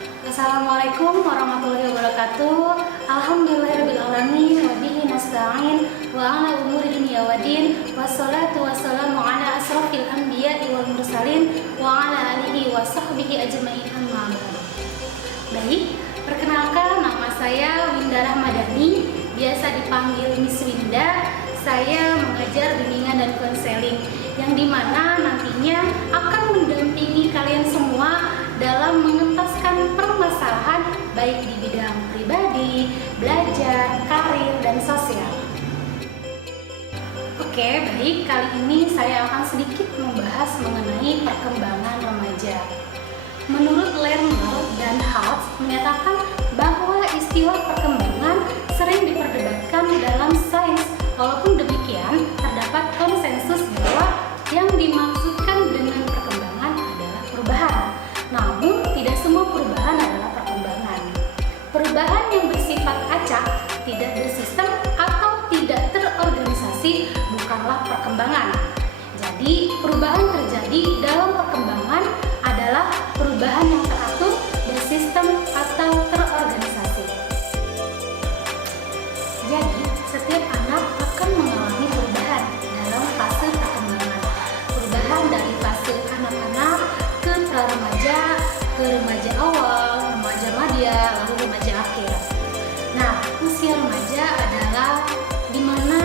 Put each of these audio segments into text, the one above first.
Assalamualaikum warahmatullahi wabarakatuh. Alhamdulillahirrabbilalamin. Wabihi nasta'in. Wa ala umuri dunia wa din. Wassalatu wassalamu ala asrafil anbiya'i wal mursalin. Wa ala alihi wa sahbihi ajma'in amma ba'du. Baik, perkenalkan nama saya Winda Rahmadani, biasa dipanggil Miss Winda. Saya mengajar bimbingan dan konseling, yang dimana nantinya akan mendampingi kalian semua dalam mengentaskan permasalahan baik di bidang pribadi, belajar, karir, dan sosial. Oke, baik, kali ini saya akan sedikit membahas mengenai perkembangan remaja. Menurut Lerner dan Hals menyatakan bahwa istilah perkembangan sering diperdebatkan dalam sains. Walaupun demikian, terdapat konsensus bahwa yang dimaksudkan dengan perkembangan adalah perubahan. Namun, tidak semua perubahan adalah perkembangan. Perubahan yang bersifat acak, tidak bersistem, atau tidak terorganisasi bukanlah perkembangan. Jadi, perubahan terjadi dalam perkembangan adalah perubahan yang teratur, bersistem, atau terorganisasi. Jadi, setiap anak akan mengalami perubahan dalam fase perkembangan. Perubahan dari fase anak-anak ke pra-remaja, ke remaja awal, remaja madya, lalu remaja akhir. Nah, usia remaja adalah di mana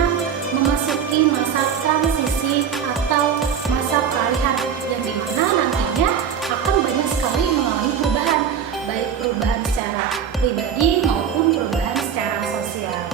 memasuki masa transisi atau masa peralihan, yang dimana nantinya akan banyak sekali mengalami perubahan, baik perubahan secara pribadi maupun perubahan secara sosial.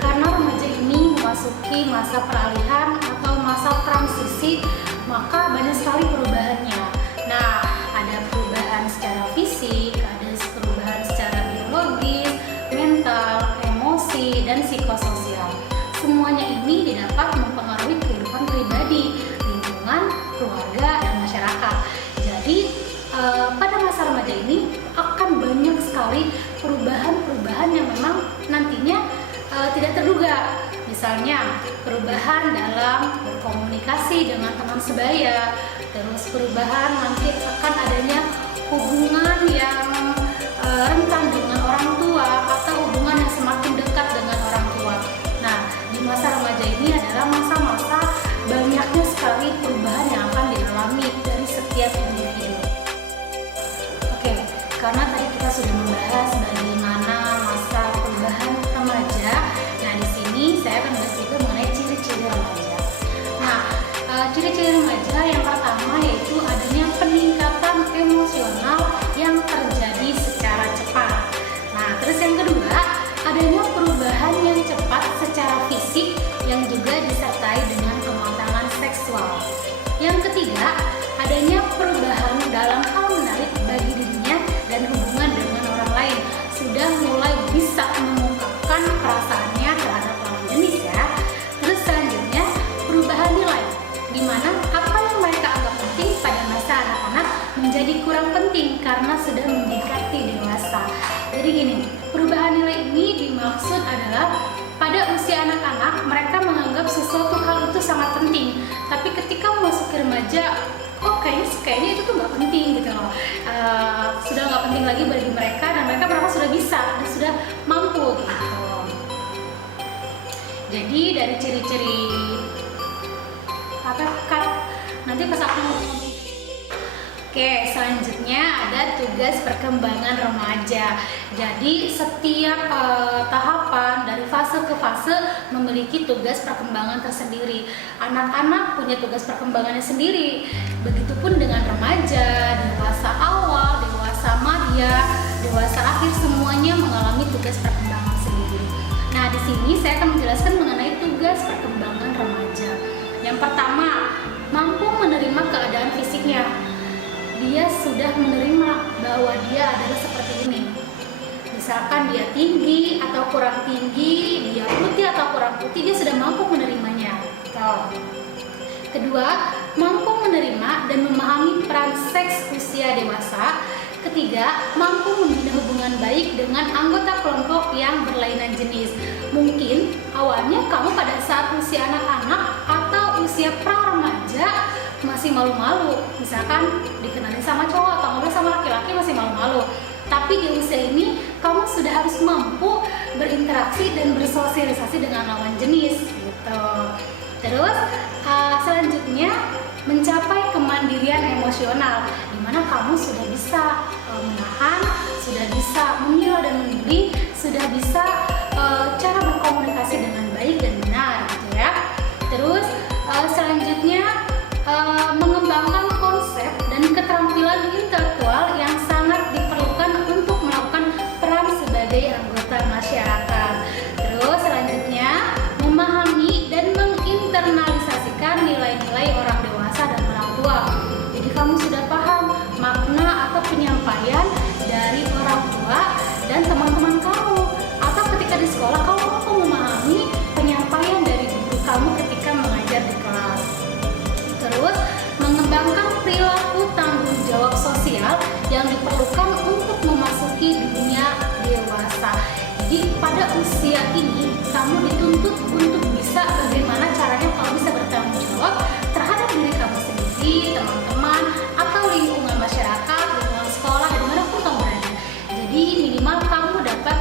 Karena remaja ini memasuki masa peralihan atau masa transisi, maka banyak sekali perubahannya. Nah, ada perubahan secara fisik, ada perubahan secara biologis, mental, emosi, dan psikososial. Semuanya ini didapat mempengaruhi kehidupan pribadi, lingkungan, keluarga, dan masyarakat. Jadi, pada masa remaja ini akan banyak sekali perubahan-perubahan yang memang nantinya tidak terduga. Misalnya, perubahan dalam berkomunikasi dengan teman sebaya, terus perubahan nanti akan adanya hubungan yang rentan dengan orang tua atau hubungan yang semakin dekat dengan orang tua. Nah, di masa remaja ini adalah masa-masa banyaknya sekali perubahan yang akan dialami dari setiap individu. Oke, karena tadi kita sudah membahas bagaimana masa perubahan remaja. Nah, di sini saya akan bahas juga mengenai ciri-ciri remaja. Nah, ciri-ciri remaja yang pertama yaitu adanya peningkatan emosional yang terjadi secara cepat. Nah, terus yang kedua, adanya perubahan yang cepat secara fisik yang juga disertai dengan kematangan seksual. Yang ketiga, adanya perubahan dalam hal menarik bagi dirinya dan hubungan dengan orang lain. Sudah mulai bisa mengungkapkan perasaannya terhadap lawan jenis ya. Terus selanjutnya, perubahan nilai, di mana apa yang mereka anggap penting pada masa anak-anak menjadi kurang penting karena sudah mendekati dewasa. Jadi gini, perubahan nilai ini dimaksud adalah pada usia anak-anak mereka menganggap sesuatu hal itu sangat penting, tapi ketika memasuki remaja, kayaknya itu tuh nggak penting gitu loh. Sudah nggak penting lagi bagi mereka dan mereka merasa sudah bisa dan sudah mampu gitu. Jadi dari ciri-ciri nanti pas aku ngomong. Oke, selanjutnya ada tugas perkembangan remaja. Jadi setiap tahapan dari fase ke fase memiliki tugas perkembangan tersendiri. Anak-anak punya tugas perkembangannya sendiri. Begitupun dengan remaja, dewasa awal, dewasa madya, dewasa akhir, semuanya mengalami tugas perkembangan sendiri. Nah, di sini saya akan menjelaskan mengenai tugas perkembangan remaja. Yang pertama, mampu menerima keadaan fisiknya. Dia sudah menerima bahwa dia adalah seperti ini. Misalkan dia tinggi atau kurang tinggi, dia putih atau kurang putih, dia sudah mampu menerimanya. Kedua, mampu menerima dan memahami peran seks usia dewasa. Ketiga, mampu membina hubungan baik dengan anggota kelompok yang berlainan jenis. Mungkin awalnya kamu pada saat usia anak-anak atau usia pra-remaja masih malu-malu, misalkan dikenalin sama cowok atau ngobrol sama laki-laki masih malu-malu. Tapi di usia ini kamu sudah harus mampu berinteraksi dan bersosialisasi dengan lawan jenis gitu. Terus selanjutnya mencapai kemandirian emosional, di mana kamu sudah bisa menahan, sudah bisa memilah dan memilih, sudah bisa cara berkomunikasi dengan baik dan benar gitu ya. Terus selanjutnya mengembangkan konsep dan keterampilan intelektual yang sangat diperlukan untuk melakukan peran sebagai anggota masyarakat. Terus selanjutnya memahami dan menginternalisasikan nilai-nilai orang dewasa dan orang tua. Jadi kamu sudah paham makna atau penyampaian dari orang tua dan teman-teman kamu, atau ketika di sekolah kamu mampu memahami penyampaian dari guru kamu ketika mengajar di kelas. Terus mengembangkan perilaku tanggung jawab sosial yang diperlukan untuk memasuki dunia dewasa. Jadi pada usia ini kamu dituntut untuk bisa bagaimana caranya kamu bisa bertanggung jawab terhadap diri kamu sendiri, teman-teman, atau lingkungan masyarakat, lingkungan sekolah, dimanapun kamu berada. Jadi minimal kamu dapat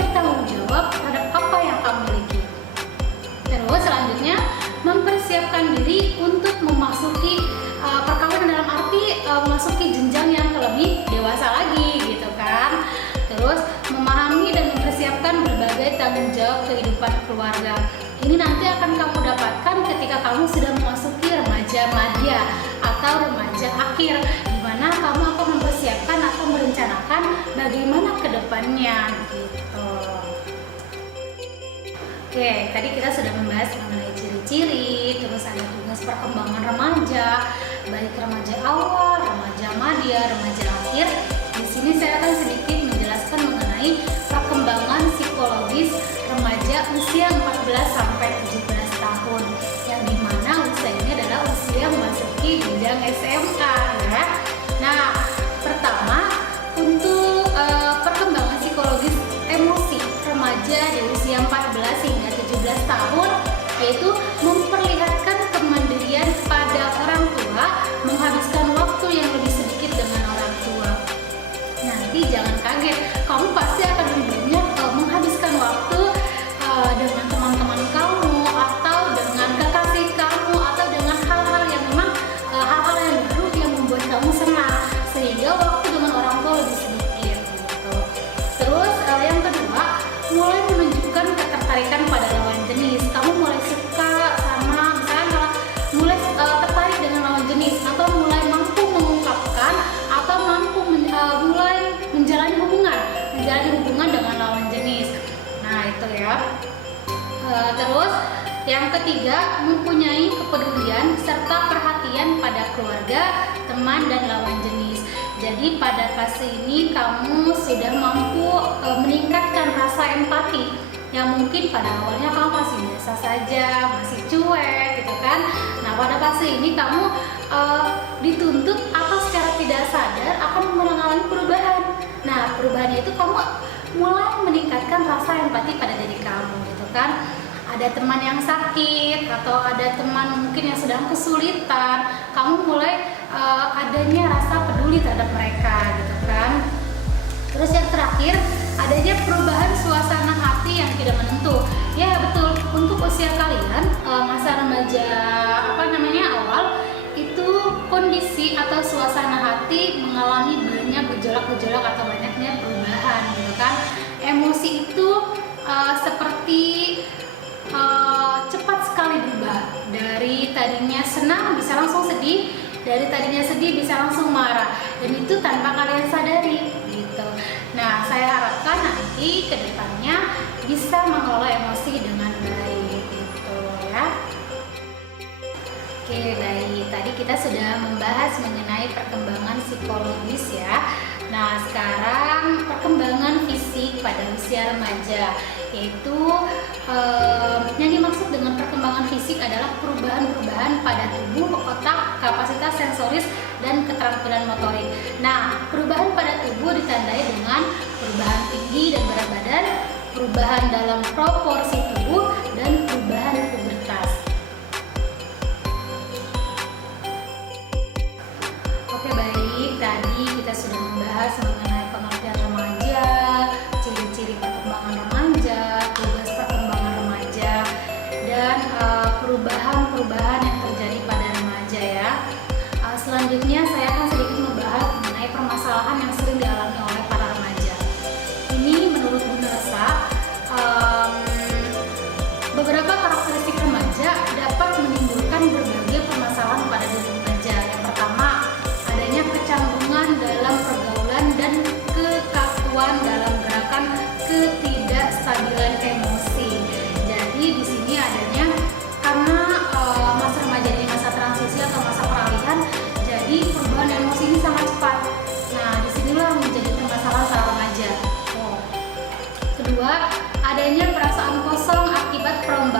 bertanggung jawab terhadap apa yang kamu miliki. Terus selanjutnya mempersiapkan diri untuk memasuki perkawinan, dalam arti memasuki jenjang yang lebih dewasa lagi gitu kan. Terus memahami dan mempersiapkan berbagai tanggung jawab kehidupan keluarga. Ini nanti akan kamu dapatkan ketika kamu sudah memasuki remaja madya atau remaja akhir, di mana kamu akan mempersiapkan atau merencanakan bagaimana ke depannya gitu. Oke, tadi kita sudah membahas mengenai ciri-ciri, terus ada tugas perkembangan remaja, baik remaja awal, remaja madya, remaja akhir. Di sini saya akan sedikit menjelaskan mengenai perkembangan psikologis remaja usia 14 sampai 17 tahun, yang dimana usia ini adalah usia memasuki jenjang SMA ya. Nah, pertama untuk perkembangan psikologis emosi remaja di usia 14 hingga 17 tahun, yaitu memperlihatkan kemandirian pada orang tua, menghabiskan waktu yang lebih sedikit dengan orang tua. Nanti jangan kaget, kamu pasti akan lebih banyak menghabiskan waktu dengan teman-teman kamu, atau dengan kekasih kamu, atau dengan hal-hal yang memang hal-hal yang baru yang membuat kamu senang, sehingga waktu dengan orang tua lebih sedikit gitu. Terus yang kedua, mulai menunjukkan ketertarikan pada lawan jenis. Kamu mulai suka sama, misalnya mulai tertarik dengan lawan jenis, atau mulai mampu mengungkapkan, atau mampu mulai menjalani hubungan dengan lawan jenis. Nah itu ya. Terus yang ketiga, mempunyai kepedulian serta perhatian pada keluarga, teman, dan lawan jenis. Jadi pada fase ini kamu sudah mampu meningkatkan rasa empati yang mungkin pada awalnya kamu masih biasa saja, masih cuek gitu kan. Nah pada fase ini kamu dituntut atau secara tidak sadar akan mengalami perubahan. Nah perubahannya itu kamu mulai meningkatkan rasa empati pada diri kamu gitu kan. Ada teman yang sakit atau ada teman mungkin yang sedang kesulitan, kamu mulai adanya rasa peduli terhadap mereka gitu kan. Terus yang terakhir, adanya perubahan suasana hati yang tidak menentu. Ya betul, untuk usia kalian masa remaja awal itu kondisi atau suasana hati mengalami banyak gejolak-gejolak atau banyaknya perubahan gitu kan. Emosi itu seperti cepat sekali berubah, dari tadinya senang bisa langsung sedih, dari tadinya sedih bisa langsung marah, dan itu tanpa kalian sadari gitu. Nah saya harapkan nanti kedepannya bisa mengelola emosi dengan baik gitu ya. Oke baik, tadi kita sudah membahas mengenai perkembangan psikologis ya. Nah sekarang perkembangan fisik pada usia remaja, yaitu yang dimaksud dengan perkembangan fisik adalah perubahan-perubahan pada tubuh, otak, kapasitas sensoris, dan keterampilan motorik. Nah perubahan pada tubuh ditandai dengan perubahan tinggi dan berat badan, perubahan dalam proporsi tubuh, dan perubahan pubertas.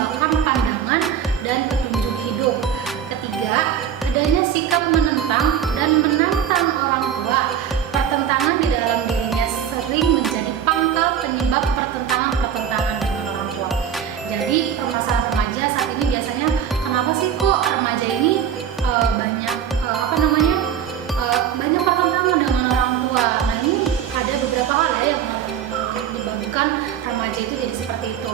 menambahkan pandangan dan petunjuk hidup. Ketiga, adanya sikap menentang dan menantang orang tua. Pertentangan di dalam dirinya sering menjadi pangkal penyebab pertentangan dengan orang tua. Jadi permasalahan remaja saat ini biasanya, kenapa sih kok remaja ini banyak banyak pertentangan dengan orang tua. Nah, ini ada beberapa hal ya yang menyebabkan remaja itu jadi seperti itu.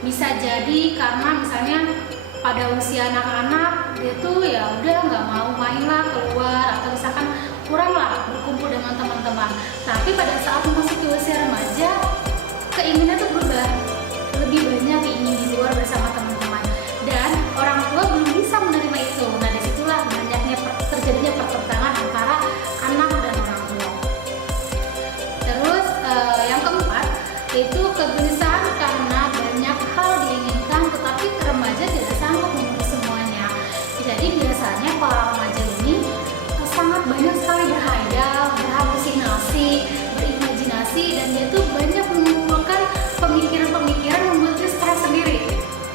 Bisa jadi karena misalnya pada usia anak-anak dia tuh ya udah nggak mau main lah keluar, atau misalkan kurang lah berkumpul dengan teman-teman. Tapi pada saat memasuki usia remaja, keinginan tuh berubah, lebih banyak ingin di luar bersama teman-teman, dan orang tua belum bisa menerima itu. Nah, disitulah banyaknya terjadinya pertentangan antara anak dan orang tua. Terus yang keempat itu kegelisahan karena banyak hal diinginkan tetapi remaja tidak sanggup memenuhi semuanya. Jadi biasanya para remaja ini sangat banyak sekali berhayal, berhalusinasi, berimajinasi, dan dia tuh banyak mengumpulkan pemikiran-pemikiran yang membuat dia stres sendiri.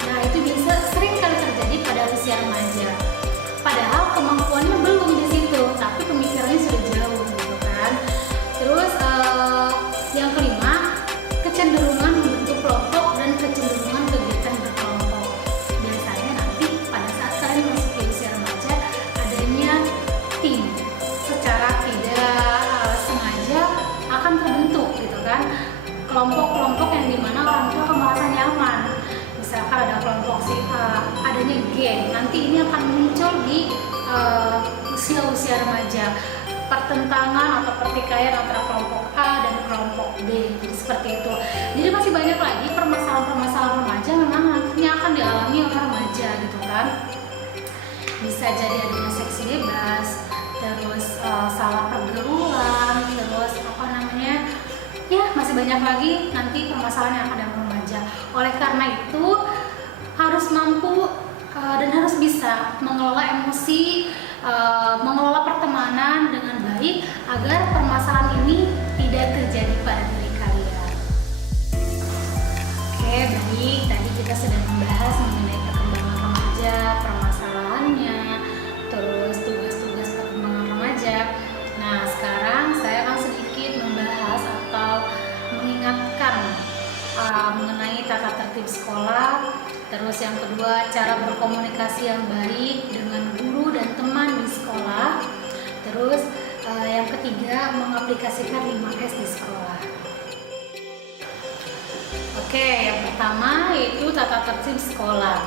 Nah, itu bisa sering kali terjadi pada usia remaja. Padahal kemampuannya belum di situ, tapi pemikirannya sudah jauh gitu kan. Terus yang kelima, kecenderungan membentuk kelompok dan kecenderungan kegiatan berkelompok. Biasanya nanti pada saat kalian masuk ke usia remaja adanya tim, secara tidak sengaja akan terbentuk gitu kan, kelompok-kelompok yang dimana orang tua akan merasa nyaman. Misalkan ada kelompok adanya geng, nanti ini akan muncul di usia-usia remaja, pertentangan atau pertikaian antara kelompok A dan kelompok B, jadi seperti itu. Jadi masih banyak lagi permasalahan-permasalahan remaja memang nantinya akan dialami oleh remaja gitu kan. Bisa jadi adanya seks bebas, terus salah pergaulan, terus ya masih banyak lagi nanti permasalahan yang akan dialami remaja. Oleh karena itu harus mampu dan harus bisa mengelola emosi, mengelola pertemanan dengan baik agar permasalahan ini tidak terjadi pada diri kalian. Oke, baik, tadi kita sudah membahas mengenai perkembangan remaja, permasalahannya, terus tugas-tugas perkembangan remaja. Nah, sekarang saya akan sedikit membahas atau mengingatkan mengenai tata tertib sekolah. Terus yang kedua, cara berkomunikasi yang baik dengan guru dan teman di sekolah. Terus yang ketiga, mengaplikasikan 5S di sekolah. Oke, yang pertama yaitu tata tertib sekolah.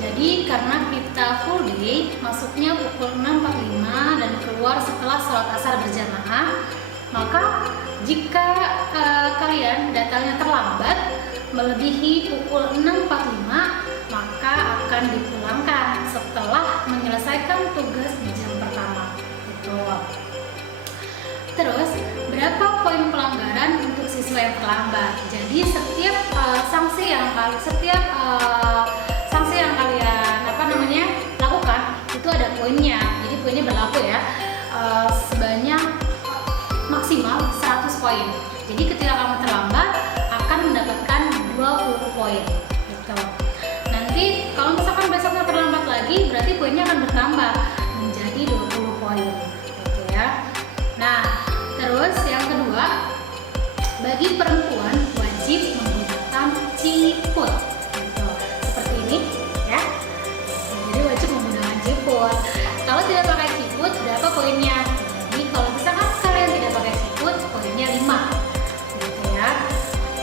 Jadi karena kita full day, masuknya pukul 6.45 dan keluar setelah sholat asar berjamaah, maka jika kalian datangnya terlambat melebihi pukul 6.45, maka akan dipulangkan setelah menyelesaikan tugas di jam pertama. Gitu. Terus, berapa poin pelanggaran untuk siswa yang terlambat? Jadi setiap sanksi yang kalian lakukan itu ada poinnya. Jadi poinnya berlaku ya. Sebanyak maksimal 100 poin. Jadi ketika kamu terlambat akan mendapatkan 20 poin gitu. Nanti kalau misalkan besoknya terlambat lagi, berarti poinnya akan bertambah menjadi 20 poin gitu ya. Nah, terus yang kedua, bagi perempuan wajib menggunakan ciput gitu. Seperti ini ya. Jadi wajib menggunakan ciput. Kalau tidak pakai ciput, berapa poinnya? Jadi kalau misalkan kalian tidak pakai ciput, poinnya 5 gitu ya.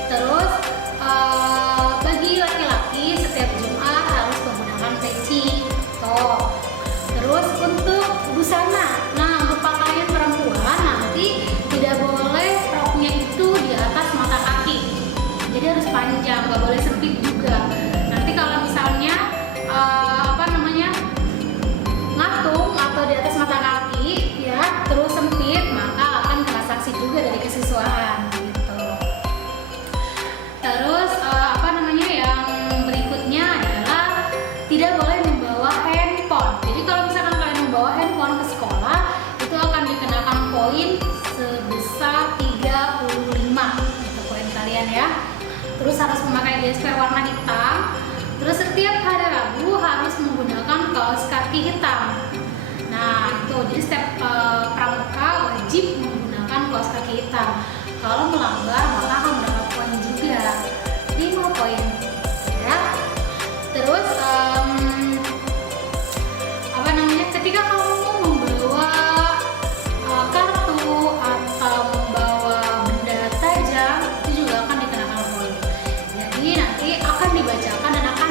Terus bagi laki-laki setiap Jumat harus menggunakan peci. Terus untuk busana, nah untuk pakaian perempuan nanti tidak boleh roknya itu di atas mata kaki. Jadi harus panjang, nggak boleh sempit juga. Nanti kalau misalnya ngatung atau di atas mata kaki ya terus sempit, maka akan kena sanksi juga dari kesiswaan gitu. Terus yang berikutnya adalah tidak boleh membawa handphone. Jadi kalau misalkan kalian membawa handphone ke sekolah, itu akan dikenakan poin sebesar 35 itu poin kalian ya. Terus harus memakai gesper warna hitam. Terus Terus setiap hari Rabu harus menggunakan kaos kaki hitam. Nah itu, jadi setiap pramuka wajib menggunakan kaos kaki hitam. Kalau melanggar maka akan mendapat poin juga, 5 poin ya. Terus ketika kamu membawa kartu atau membawa benda tajam, itu juga akan dikenakan poin. Jadi nanti akan dibacakan dan akan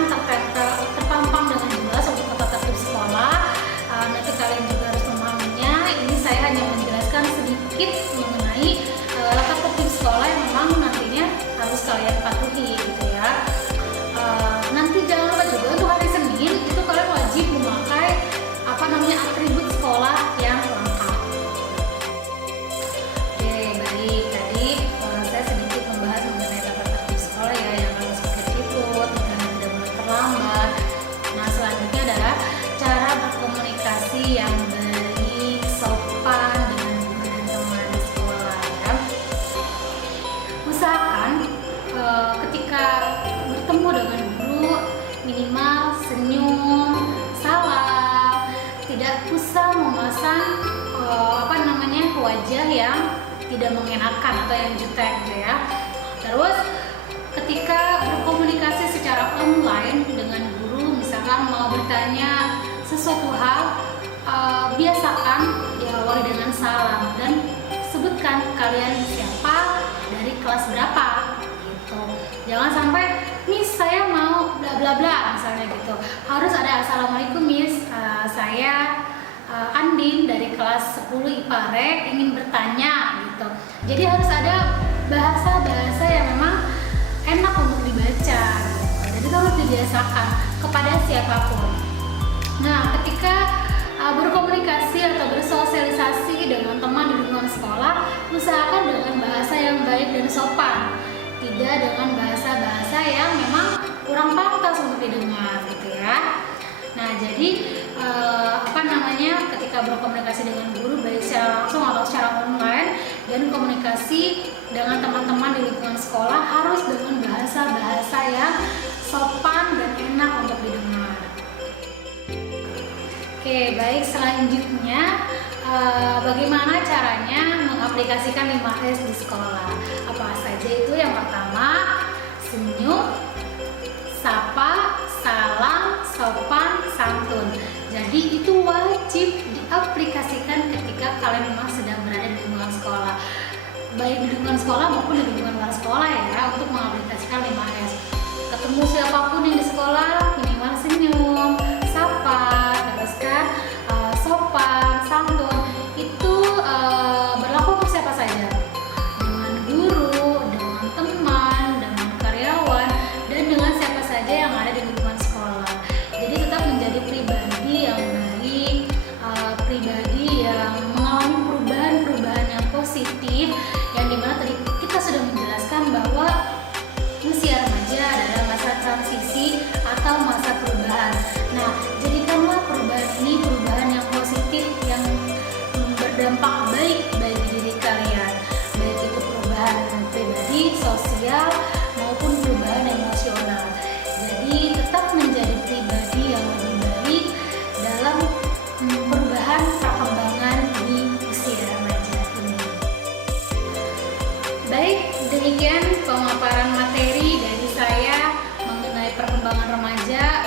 terpampang dengan jelas untuk tata tertib sekolah. Nanti kalian juga harus memahaminya. Ini saya hanya menjelaskan sedikit mengenai tata tertib sekolah yang memang nantinya harus kalian patuhi gitu ya. Nanti jangan lupa juga untuk hari Senin itu kalian wajib memakai atribut sekolah yang lengkap. Oke, baik. Tadi saya sedikit membahas mengenai tata tertib sekolah ya, yang harus pakai tripod dan tidak boleh terlambat. Nah, selanjutnya adalah cara berkomunikasi yang baik, sopan dengan guru dan teman di sekolah ya. Usahakan ketika bertemu dengan guru minimal senyum, salam, tidak usah memasang wajah yang tidak mengenakan atau yang jutek gitu ya. Terus ketika berkomunikasi secara online dengan guru, misalkan mau bertanya sesuatu hal, biasakan diawali dengan salam dan sebutkan kalian siapa, dari kelas berapa gitu. Jangan sampai Miss saya mau bla bla bla misalnya gitu. Harus ada assalamualaikum Miss, saya Andin dari kelas 10 IPA Re ingin bertanya gitu. Jadi harus ada bahasa-bahasa yang memang enak untuk dibaca gitu. Jadi itu harus dibiasakan kepada siapapun. Nah, ketika berkomunikasi atau bersosialisasi dengan teman di lingkungan sekolah, usahakan dengan bahasa yang baik dan sopan, tidak dengan bahasa-bahasa yang memang kurang pantas untuk didengar gitu ya. Nah, jadi ketika berkomunikasi dengan guru baik secara langsung atau secara online, dan komunikasi dengan teman-teman di lingkungan sekolah harus dengan bahasa-bahasa yang sopan dan enak untuk didengar. Oke, baik, selanjutnya bagaimana caranya mengaplikasikan 5S di sekolah? Apa saja itu? Yang pertama, senyum, sapa, salam, sopan, santun. Jadi itu wajib diaplikasikan ketika kalian memang sedang berada di lingkungan sekolah, baik di lingkungan sekolah maupun di lingkungan luar sekolah ya, untuk mengaplikasikan 5S. Ketemu siapapun yang di sekolah, minimal senyum, sapa, terus kan sopan, santun. Itu berlaku untuk siapa saja, dengan guru, dengan teman, dengan karyawan, dan dengan siapa saja yang ada di lingkungan sekolah. Jadi tetap menjadi pribadi yang baik, pribadi yang mengalami perubahan-perubahan yang positif, yang dimana tadi kita sudah menjelaskan bahwa usia remaja adalah masa transisi atau masa perubahan. Nah, jadikanlah perubahan ini perubahan yang positif, yang berdampak baik bagi diri kalian, baik itu perubahan pribadi, sosial, maupun perubahan emosional. Jadi tetap menjadi pribadi yang lebih baik dalam perubahan perkembangan di usia remaja ini. Baik, demikian pemaparan materi dari saya mengenai perkembangan remaja